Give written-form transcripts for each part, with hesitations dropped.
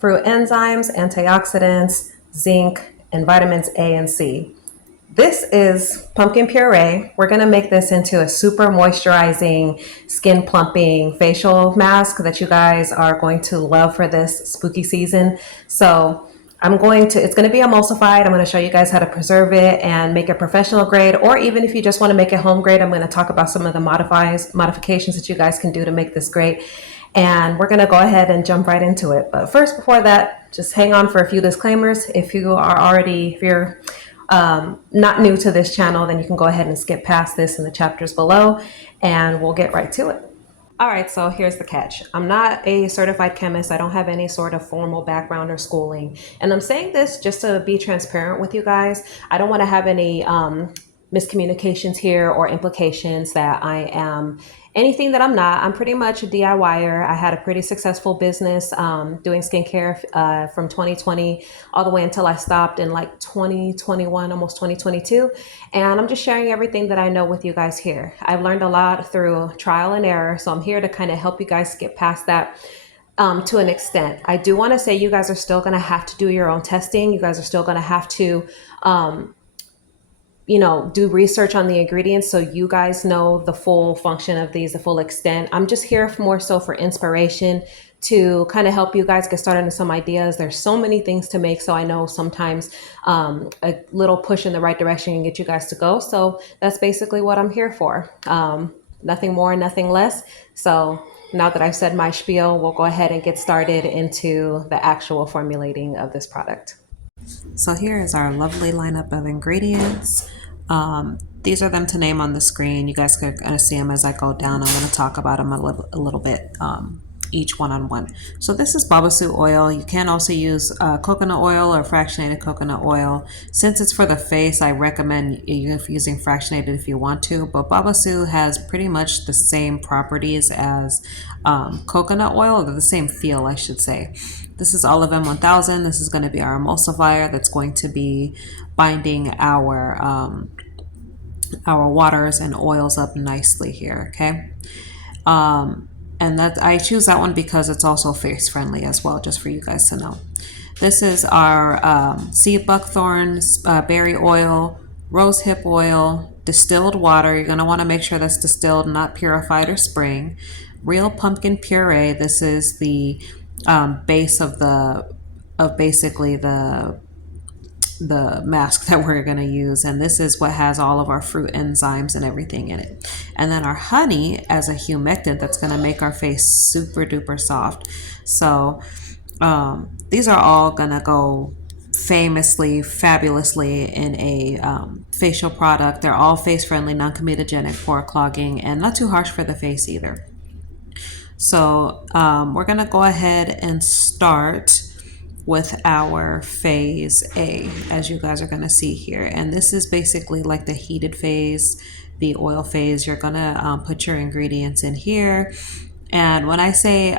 fruit enzymes, antioxidants, zinc, and vitamins A and C. This is pumpkin puree. We're going to make this into a super moisturizing, skin plumping facial mask that you guys are going to love for this spooky season. So it's going to be emulsified. I'm going to show you guys how to preserve it and make it professional grade, or even if you just want to make it home grade, I'm going to talk about some of the modifications that you guys can do to make this great. And we're going to go ahead and jump right into it. But first, before that, just hang on for a few disclaimers. If you're not new to this channel, then you can go ahead and skip past this in the chapters below, and we'll get right to it. All right, so here's the catch. I'm not a certified chemist. I don't have any sort of formal background or schooling. And I'm saying this just to be transparent with you guys. I don't want to have any miscommunications here or implications that I am anything that I'm not. I'm pretty much a DIYer. I had a pretty successful business doing skincare from 2020 all the way until I stopped in like 2021, almost 2022. And I'm just sharing everything that I know with you guys here. I've learned a lot through trial and error. So I'm here to kind of help you guys get past that. To an extent. I do want to say you guys are still going to have to do your own testing. You guys are still going to have to do research on the ingredients so you guys know the full function of these, the full extent. I'm just here more so for inspiration to kind of help you guys get started on some ideas. There's so many things to make, so I know sometimes a little push in the right direction can get you guys to go. So that's basically what I'm here for. Nothing more, nothing less. So now that I've said my spiel, we'll go ahead and get started into the actual formulating of this product. So here is our lovely lineup of ingredients. These are them to name on the screen. You guys are going to see them as I go down. I'm going to talk about them a little bit, each one on one. So this is Babassu oil. You can also use coconut oil or fractionated coconut oil. Since it's for the face, I recommend using fractionated if you want to, but Babassu has pretty much the same properties as coconut oil, or the same feel, I should say. This is Olive M1000. This is going to be our emulsifier that's going to be binding our waters and oils up nicely here, okay? And that I choose that one because it's also face friendly as well, just for you guys to know. This is our sea buckthorn berry oil, rosehip oil, distilled water. You're going to want to make sure that's distilled, not purified or spring. Real pumpkin puree. This is the base of basically the mask that we're going to use, and this is what has all of our fruit enzymes and everything in it. And then our honey as a humectant that's going to make our face super duper soft. So these are all going to go fabulously in a facial product. They're all face friendly, non-comedogenic, pore clogging, and not too harsh for the face either. So we're going to go ahead and start with our phase A, as you guys are going to see here. And this is basically like the heated phase, the oil phase. You're going to put your ingredients in here. And when I say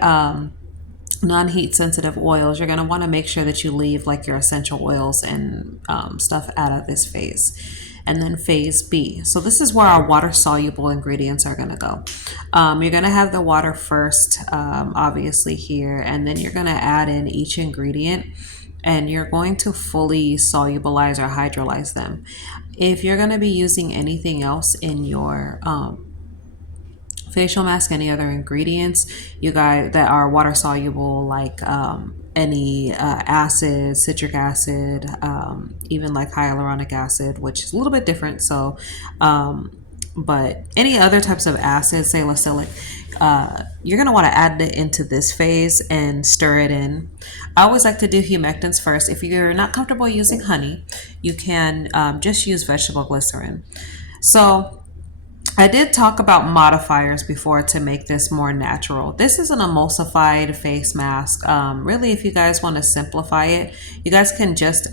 non-heat sensitive oils, you're going to want to make sure that you leave like your essential oils and stuff out of this phase. And then phase B. So this is where our water soluble ingredients are going to go. You're going to have the water first, obviously here, and then you're going to add in each ingredient, and you're going to fully solubilize or hydrolyze them. If you're going to be using anything else in your facial mask, any other ingredients you guys that are water soluble, like any acid, citric acid, even like hyaluronic acid, which is a little bit different. So but any other types of acids, salicylic, you're going to want to add it into this phase and stir it in. I always like to do humectants first. If you're not comfortable using honey, you can just use vegetable glycerin. So I did talk about modifiers before to make this more natural. This is an emulsified face mask. Really, if you guys want to simplify it, you guys can just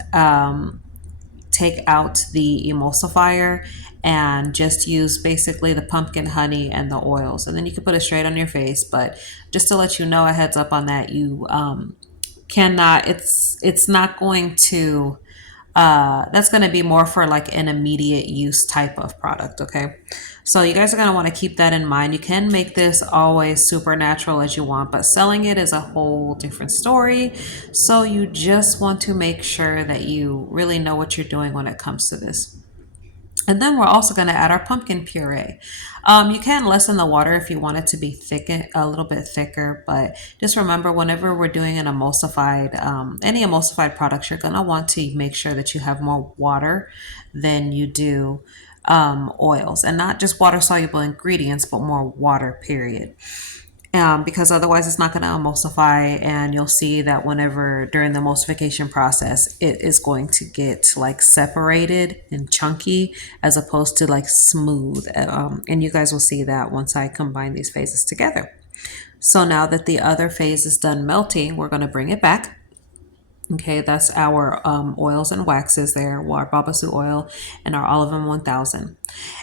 take out the emulsifier and just use basically the pumpkin honey and the oils, and then you can put it straight on your face. But just to let you know, a heads up on that, you cannot, it's not going to That's going to be more for like an immediate use type of product. Okay. So you guys are going to want to keep that in mind. You can make this always super natural as you want, but selling it is a whole different story. So you just want to make sure that you really know what you're doing when it comes to this. And then we're also going to add our pumpkin puree. You can lessen the water if you want it to be thick, a little bit thicker, but just remember whenever we're doing an emulsified, any emulsified products, you're going to want to make sure that you have more water than you do oils, and not just water soluble ingredients, but more water, period. Because otherwise it's not going to emulsify, and you'll see that whenever during the emulsification process it is going to get like separated and chunky as opposed to like smooth, and you guys will see that once I combine these phases together. So now that the other phase is done melting, we're going to bring it back. Okay, that's our oils and waxes there, our Babassu oil and our Olive 1000.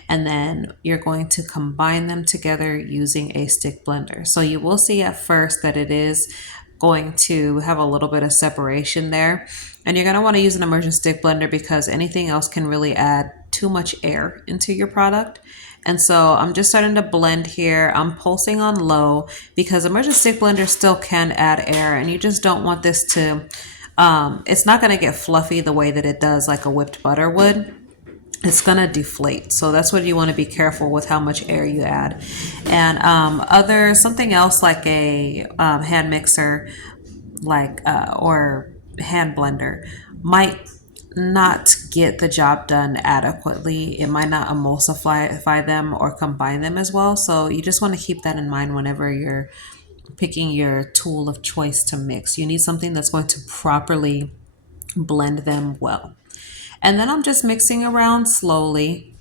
And then you're going to combine them together using a stick blender. So you will see at first that it is going to have a little bit of separation there. And you're going to want to use an immersion stick blender because anything else can really add too much air into your product. And so I'm just starting to blend here. I'm pulsing on low because immersion stick blender still can add air, and you just don't want this to it's not going to get fluffy the way that it does like a whipped butter would. It's going to deflate. So that's what you want to be careful with, how much air you add. And something else like a hand mixer, like or hand blender might not get the job done adequately. It might not emulsify them or combine them as well. So you just want to keep that in mind whenever you're picking your tool of choice to mix. You need something that's going to properly blend them well. And then I'm just mixing around slowly,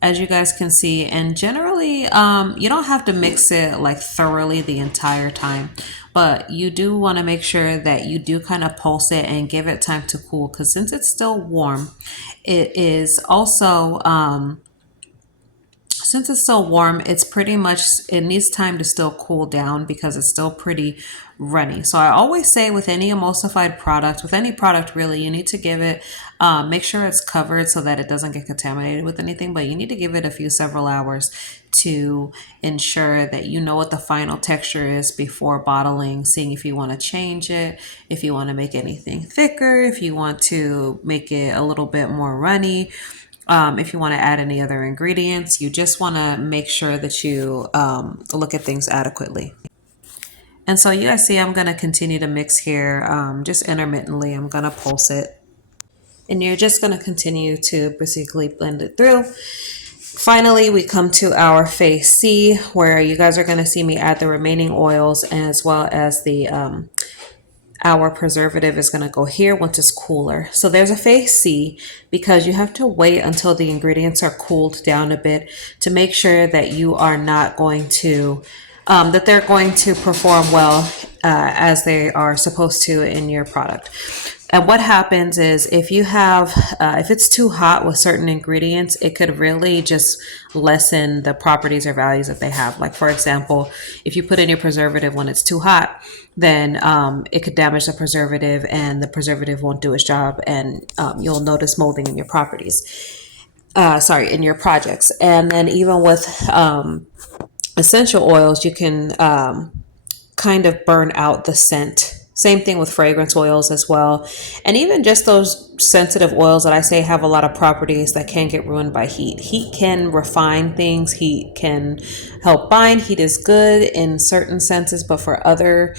as you guys can see. And generally, you don't have to mix it like thoroughly the entire time, but you do want to make sure that you do kind of pulse it and give it time to cool, because since it's still warm, it is also since it's still warm, it's pretty much, it needs time to still cool down because it's still pretty runny. So I always say with any emulsified product, with any product really, you need to give it, make sure it's covered so that it doesn't get contaminated with anything, but you need to give it a few several hours to ensure that you know what the final texture is before bottling, seeing if you want to change it, if you want to make anything thicker, if you want to make it a little bit more runny. If you want to add any other ingredients, you just want to make sure that you look at things adequately. And so you guys see I'm going to continue to mix here just intermittently. I'm going to pulse it. And you're just going to continue to basically blend it through. Finally, we come to our phase C, where you guys are going to see me add the remaining oils as well as the our preservative is going to go here once it's cooler. So there's a phase C because you have to wait until the ingredients are cooled down a bit to make sure that you are not going to, that they're going to perform well as they are supposed to in your product. And what happens is if you have, if it's too hot with certain ingredients, it could really just lessen the properties or values that they have. Like for example, if you put in your preservative when it's too hot, then it could damage the preservative and the preservative won't do its job, and you'll notice molding in your properties. In your projects. And then even with essential oils, you can kind of burn out the scent. Same thing with fragrance oils as well. And even just those sensitive oils that I say have a lot of properties that can get ruined by heat. Heat can refine things. Heat can help bind. Heat is good in certain senses, but for other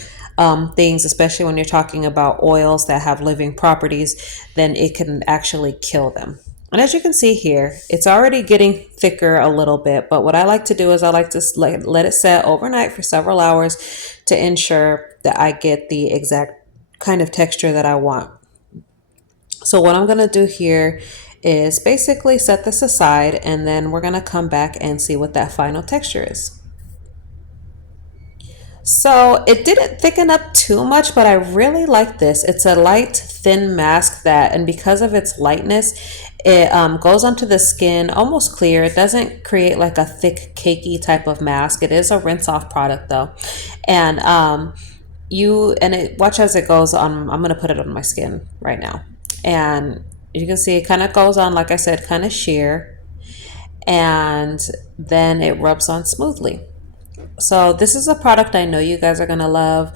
things, especially when you're talking about oils that have living properties, then it can actually kill them. And as you can see here, it's already getting thicker a little bit, but what I like to do is I like to let it set overnight for several hours to ensure that I get the exact kind of texture that I want. So what I'm going to do here is basically set this aside, and then we're going to come back and see what that final texture is. So it didn't thicken up too much, but I really like this. It's a light, thin mask and because of its lightness, it goes onto the skin almost clear. It doesn't create like a thick, cakey type of mask. It is a rinse-off product though. And watch as it goes on. I'm going to put it on my skin right now. And You can see it kind of goes on, like I said, kind of sheer, and then it rubs on smoothly. So this is a product I know you guys are gonna love.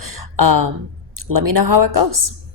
Let me know how it goes.